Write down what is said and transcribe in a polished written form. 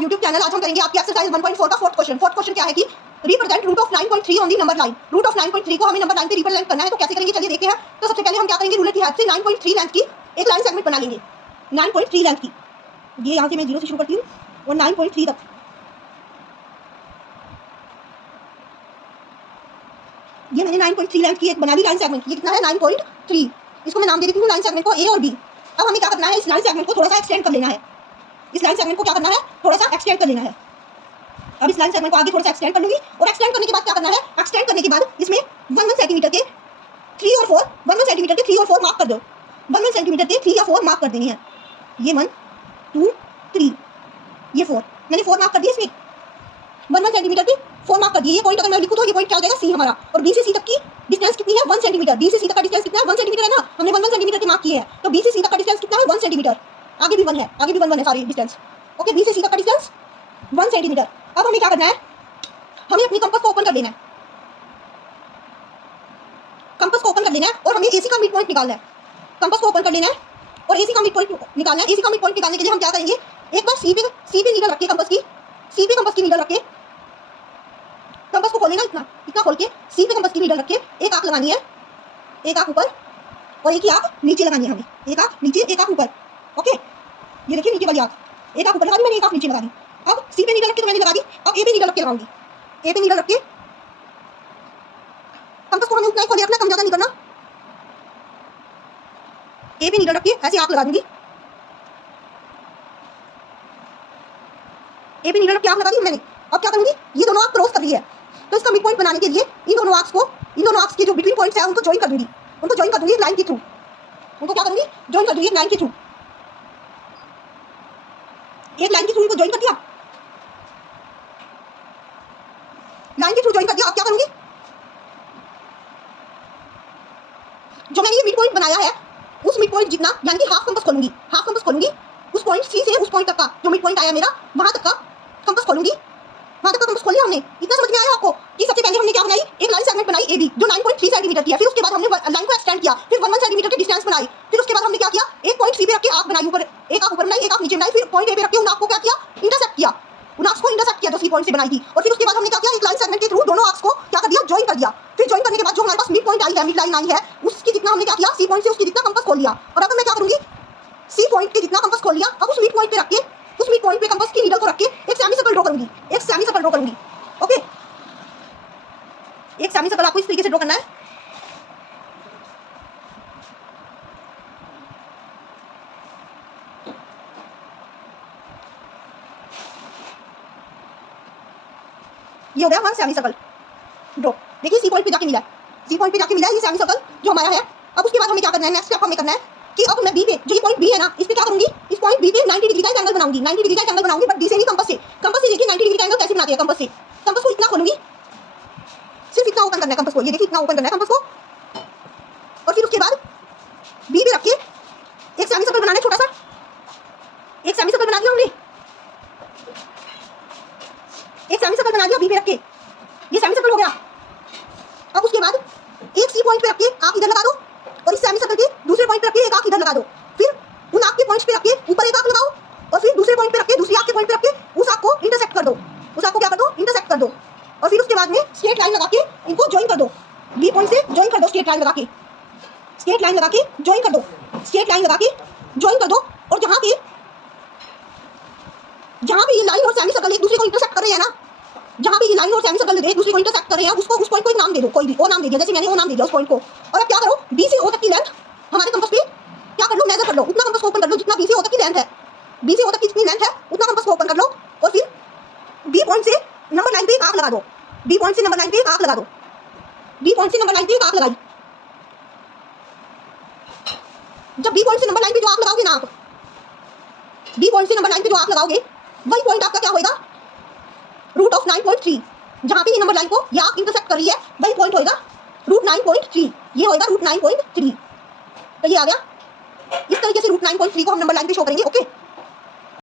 YouTube channel. आज हम करेंगे आपकी एक्सरसाइज 1.4 का फोर्थ क्वेश्चन। फोर्थ क्वेश्चन क्या है कि represent root of 9.3 on the number line. Root of 9.3 को हमें नंबर लाइन पे रिप्रेजेंट करना है, तो कैसे करेंगे चलिए देखते हैं। तो सबसे पहले हम क्या करेंगे, रूलर की हेल्प से 9.3 लेंथ की एक लाइन सेगमेंट बना लेंगे। 9.3 लेंथ की, ये यहाँ से मैं 0 से शुरू करती हूँ और 9.3 तक। ये मैंने 9.3 लेंथ की एक बना ली लाइन सेगमेंट। ये कितना है 9.3। इसको मैं नाम दे देती हूँ लाइन सेगमेंट को ए और बी। अब हमें क्या करना है, इस लाइन सेगमेंट को थोड़ा सा एक्सटेंड कर लेना है। इस लाइन सेगमेंट को क्या करना है, थोड़ा सा एक्सटेंड कर लेना है। अब इस लाइन सेगमेंट को आगे थोड़ा सा एक्सटेंड कर लूंगी और एक्सटेंड करने के बाद क्या करना है, एक्सटेंड करने के बाद इसमें 1 सेंटीमीटर के 3 और 4, 1 सेंटीमीटर के 3 और 4 मार्क कर दो। 1 सेंटीमीटर के 3 या 4 मार्क कर देनी है। ये 1 2 3, ये 4 मैंने 4 मार्क कर दिए। इसमें 1 सेंटीमीटर की 4 मार्क कर दिए। ये पॉइंट अगर मैं लिखूं तो ये पॉइंट क्या हो जाएगा, सी हमारा। और बी से सी तक की डिस्टेंस कितनी है, 1 सेंटीमीटर। बी से सी तक का डिस्टेंस कितना है, 1 सेंटीमीटर है ना। हमने 1 सेंटीमीटर के मार्क किए हैं, तो बी से सी तक का डिस्टेंस कितना है, 1 सेंटीमीटर। आगे भी 1 है, आगे भी 1 है सारी डिस्टेंस। ओके, बी से सी तक का डिस्टेंस 1 सेंटीमीटर। अब हमें क्या करना है, हमें अपनी कंपास को ओपन कर लेना है। कंपास को ओपन कर लेना है और हमें एसी का मिड पॉइंट निकालना है। कंपास को ओपन कर लेना है और एसी का मिड पॉइंट निकालना है। एसी का मिड पॉइंट निकालने के लिए हम क्या करेंगे, एक बार सी पे नीडल रखिए, कंपास की नीडल रखिए। कंपास को खोलेना, इतना खोल के सी पे कंपास की नीडल रखिए। एक आंख लगानी है, एक आंख ऊपर और एक ही आंख नीचे लगानी है हमें। एक आंख नीचे, एक आंख ऊपर। ओके, ये देखिए नीचे वाली आंख, एक आंख ऊपर लगा दी मैंने, एक आंख नीचे लगा दी। अब सी पे नीडल रख के तो मैंने लगा दी। अब ए पे नीडल रख के लगाऊंगी। ए पे नीडल रख के कंपास को हमें उतना ही खोले रखना, कम ज्यादा नहीं करना। ए पे नीडल रख के ऐसे आंख लगा दूंगी। ए पे नीडल रख के आंख लगा दी मैंने। अब क्या करूंगी, ये दोनों आंख क्रॉस कर रही है, तो इसका मिड पॉइंट बनाने के लिए इन दोनों आर्क्स के जो बिटवीन पॉइंट्स है उनको ज्वाइन कर दूंगी। उनको ज्वाइन कर दूंगी एक लाइन के थ्रू। उनको क्या करूंगी, ज्वाइन कर दूंगी एक लाइन के थ्रू। एक लाइन के थ्रू इनको ज्वाइन कर दिया, लाइन के थ्रू ज्वाइन कर दिया। अब क्या करूंगी, जो मैंने ये मिड पॉइंट बनाया है उस मिड पॉइंट जितना, यानी कि हाफ कंपास खोलूंगी। हाफ कंपास खोलूंगी उस पॉइंट सी से उस पॉइंट तक का जो मिड पॉइंट आया मेरा, वहां तक का कंपास खोलूंगी। वहां तक का कंपास खोल लिया हमने। इतना समझ में आया आपको कि सबसे पहले हमने क्या बनाई, एक लाइन सेगमेंट बनाई एबी जो 9.3 सेंटीमीटर की है। फिर उसके बाद हमने लाइन को एक्सटेंड किया, फिर 1 सेंटीमीटर की डिस्टेंस बनाई। फिर उसके बाद हमने क्या किया, एक पॉइंट सी पे रख के आंख बनाई, ऊपर एक आंख ऊपर बनाई, एक आंख नीचे बनाई। फिर पॉइंट ए पे रख के उन आंख को क्या किया, इंटरसेक्ट किया। उन आर्क्स को इंटरसेक्ट किया जो सी पॉइंट से बनाई थी। और फिर उसके बाद हमने क्या किया, एक लाइन सेगमेंट के थ्रू दोनों आर्क्स को क्या कर दिया, ज्वाइन कर दिया। फिर ज्वाइन करने के बाद जो हमारे पास मिड पॉइंट आई है, मिड लाइन आई है, उसकी जितना हमने क्या किया, सी पॉइंट से उसकी जितना कंपास खोल लिया। और अब मैं क्या करूंगी, सी पॉइंट के जितना कंपास खोल लिया, अब उस मिड पॉइंट पे रख के, उस मिड पॉइंट पे कंपास की नीडल को रख के एक सेमी सर्कल ड्रॉ करूंगी। एक सेमी सर्कल ड्रॉ करूंगी। ओके, एक सेमी सर्कल आपको इस तरीके से ड्रॉ करना है। ये हो गया हमारा सेमी सर्कल ड्रॉ। देखिए सी पॉइंट पे जाके मिला, सी पॉइंट पे जाके मिला ये सेमी सर्कल जो हमारा है। अब उसके बाद हमें क्या करना है, नेक्स्ट स्टेप हमें करना है कि अब मैं बी पे, जो ये पॉइंट बी है ना, इस पे क्या करूंगी, इस पॉइंट बी पे 90 डिग्री का एक एंगल बनाऊंगी। 90 डिग्री का एक एंगल बनाऊंगी, बट बी से नहीं, कंपास से। कंपास से देखिए 90 डिग्री का एंगल कैसे बनाते हैं, कंपास से। कंपास को इतना खोलूंगी, सिर्फ इतना ओपन करना है कंपास को। ये देखिए इतना ओपन करना है कंपास को। और फिर उसके बाद बी पे रख के एक सेमी सर्कल बनाना है, छोटा सा एक सेमी सर्कल बना दिया हमने। एक सेमी सर्कल बना दिया बी पे रख के, ये सेमी सर्कल हो गया। अब उसके बाद एक सी पॉइंट पे रख के आंख इधर लगा दो और इस सेमी सर्कल के दूसरे पॉइंट पे रख के एक आंख इधर लगा दो। फिर उन आंख के पॉइंट्स पे रख के ऊपर एक आंख लगाओ और फिर दूसरे पॉइंट पे रख के, दूसरी आंख के पॉइंट पे रख के उस आंख को इंटरसेक्ट कर दो। उस आंख को क्या कर दो, इंटरसेक्ट कर दो। और फिर उसके बाद में स्ट्रेट लाइन लगा के इनको ज्वाइन कर दो। बी पॉइंट से ज्वाइन कर दो, स्ट्रेट लाइन लगा के, स्ट्रेट लाइन लगा के ज्वाइन कर दो, स्ट्रेट लाइन लगा के ज्वाइन कर दो। और जहां पे ये लाइन और सेमी सर्कल एक दूसरे को इंटरसेक्ट कर रहे हैं ना, जहां पे ये लाइन और सेमी सर्कल एक दूसरे को इंटरसेक्ट कर रहे हैं, उसको, उस पॉइंट को एक नाम दे दो, कोई भी ओ नाम दे दिया, जैसे मैंने ओ नाम दे दिया उस पॉइंट को। और अब क्या करो, बी से ओ तक की लेंथ हमारे कंपास पे क्या कर लो, मेजर कर लो। उतना कंपास को ओपन कर लो जितना बी से ओ तक की लेंथ है। बी से ओ तक की जितनी लेंथ है उतना कंपास को ओपन कर लो। और फिर बी पॉइंट से नंबर लाइन पे एक आंख लगा दो। बी पॉइंट से नंबर लाइन पे एक आंख लगा दो। बी पॉइंट से नंबर लाइन पे एक आंख लगाई। जब बी पॉइंट से नंबर लाइन पे जो आंख लगाओगे ना आप, बी पॉइंट से नंबर लाइन पे जो आंख लगाओगे, वही पॉइंट आपका क्या होएगा, रूट ऑफ 9.3। जहां पे ये नंबर लाइन को ये आंख इंटरसेक्ट कर रही है, वही पॉइंट होएगा रूट 9.3। ये होएगा रूट 9.3। तो ये आ गया। इस तरीके से रूट 9.3 को हम नंबर लाइन पे शो करेंगे। ओके।